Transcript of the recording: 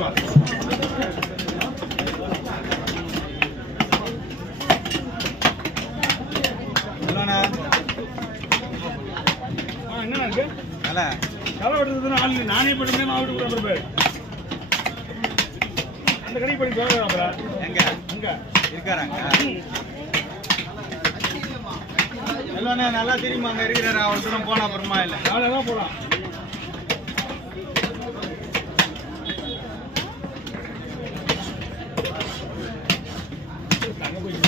போயிருப்பா. என்ன இருக்கு களை வெட்டுறதுன்னு ஆள் நானே பண்ணுறேன். நான் விட்டு கொடுப்பேன். அந்த கடைக்கு பண்ணி போகிறாங்க. எங்க அங்க இருக்காராங்க. எல்லாம் நல்லா தெரியுமா அங்கே இருக்கிறாரு. அவர் தூரம் போனா அப்புறமா இல்லை நாளெல்லாம் போகலாம். அங்கே போய்